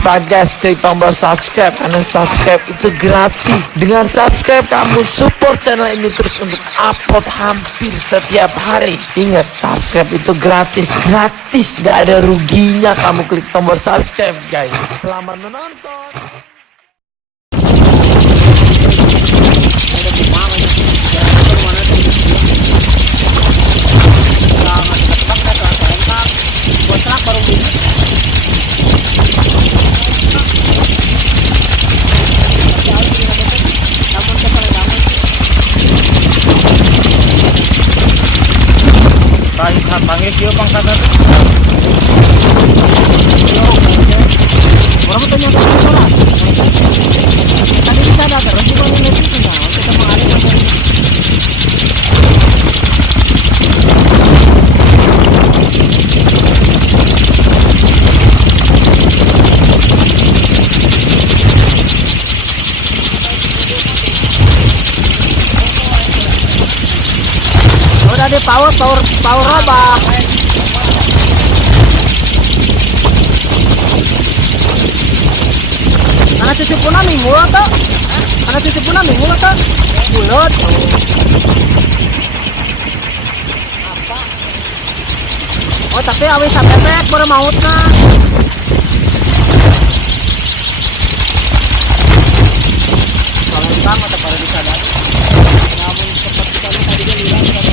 Bagas, klik tombol subscribe karena subscribe itu gratis. Dengan subscribe kamu support channel ini terus untuk upload hampir setiap hari. Ingat, subscribe itu gratis, gak ada ruginya kamu klik tombol subscribe guys. Selamat menonton. Panggil dia pangkatan. Orang tanya ke sana. Tadi bisa datang, cuma ini sudah kita mengalih. Udah di power robah. Anak cucu puna minggu atau? Anak cucu puna minggu atau? Bulat. Oh tapi awis sapepek baru maut kan? Kalau di bang atau pada disadari. Namun seperti kali tadi dia bilang.